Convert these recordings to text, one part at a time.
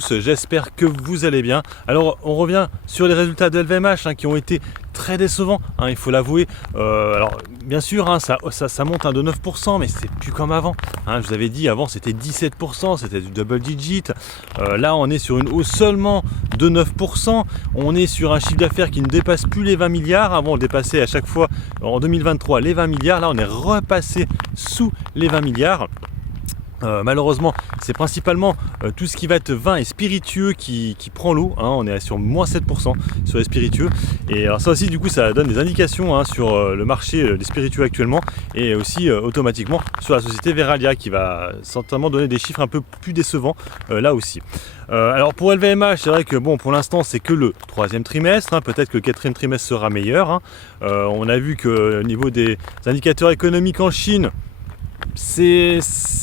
tous, j'espère que vous allez bien. Alors on revient sur les résultats de LVMH qui ont été très décevants, il faut l'avouer. Alors bien sûr, ça monte de 9%, mais c'est plus comme avant. Je vous avais dit, avant c'était 17%, c'était du double digit. Là on est sur une hausse seulement de 9%. On est sur un chiffre d'affaires qui ne dépasse plus les 20 milliards. Avant on dépassait à chaque fois en 2023 les 20 milliards. Là on est repassé sous les 20 milliards. Malheureusement, c'est principalement tout ce qui va être vin et spiritueux qui prend l'eau. On est sur moins 7% sur les spiritueux. Et alors ça aussi, du coup, ça donne des indications sur le marché des spiritueux actuellement et aussi automatiquement sur la société Verallia qui va certainement donner des chiffres un peu plus décevants là aussi. Alors pour LVMH, c'est vrai que bon, pour l'instant, c'est que le troisième trimestre. Peut-être que le quatrième trimestre sera meilleur. On a vu que au niveau des indicateurs économiques en Chine,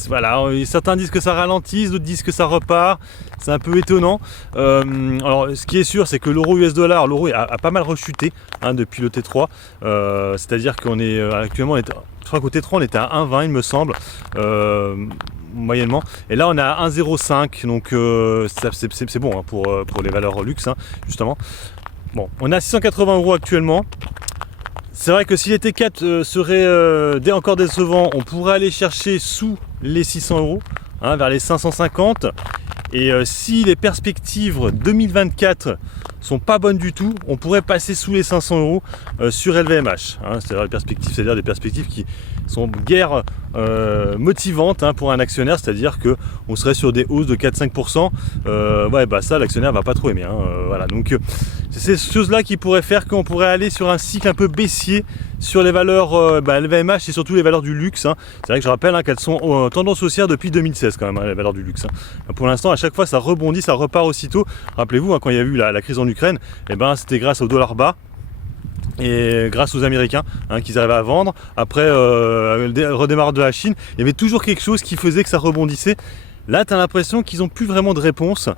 voilà, certains disent que ça ralentit, d'autres disent que ça repart, c'est un peu étonnant. Alors ce qui est sûr, c'est que l'euro US dollar, l'euro a pas mal rechuté depuis le T3, c'est-à-dire qu'on est actuellement, je crois qu'au T3 on était à 1,20 il me semble, moyennement, et là on est à 1,05, donc c'est bon pour les valeurs luxe, justement. Bon, on est à 680 € actuellement. C'est vrai que si les T4 seraient encore décevants, on pourrait aller chercher sous les 600 €, vers les 550. Et si les perspectives 2024 sont pas bonnes du tout, on pourrait passer sous les 500 € sur LVMH. C'est-à-dire des perspectives qui sont guère motivantes pour un actionnaire, c'est-à-dire qu'on serait sur des hausses de 4-5%. Ça, l'actionnaire va pas trop aimer. Voilà, donc c'est ces choses-là qui pourraient faire qu'on pourrait aller sur un cycle un peu baissier sur les valeurs LVMH et surtout les valeurs du luxe. C'est vrai que je rappelle qu'elles sont en tendance haussière depuis 2016 quand même, les valeurs du luxe. Pour l'instant, à chaque fois, ça rebondit, ça repart aussitôt. Rappelez-vous, quand il y a eu la crise en Ukraine, c'était grâce au dollar bas et grâce aux Américains qu'ils arrivaient à vendre. Après le redémarrage de la Chine, il y avait toujours quelque chose qui faisait que ça rebondissait. Là, tu as l'impression qu'ils n'ont plus vraiment de réponse.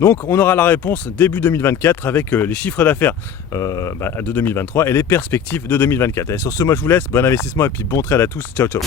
Donc on aura la réponse début 2024 avec les chiffres d'affaires de 2023 et les perspectives de 2024. Et sur ce, moi je vous laisse, bon investissement et puis bon trade à tous, ciao ciao.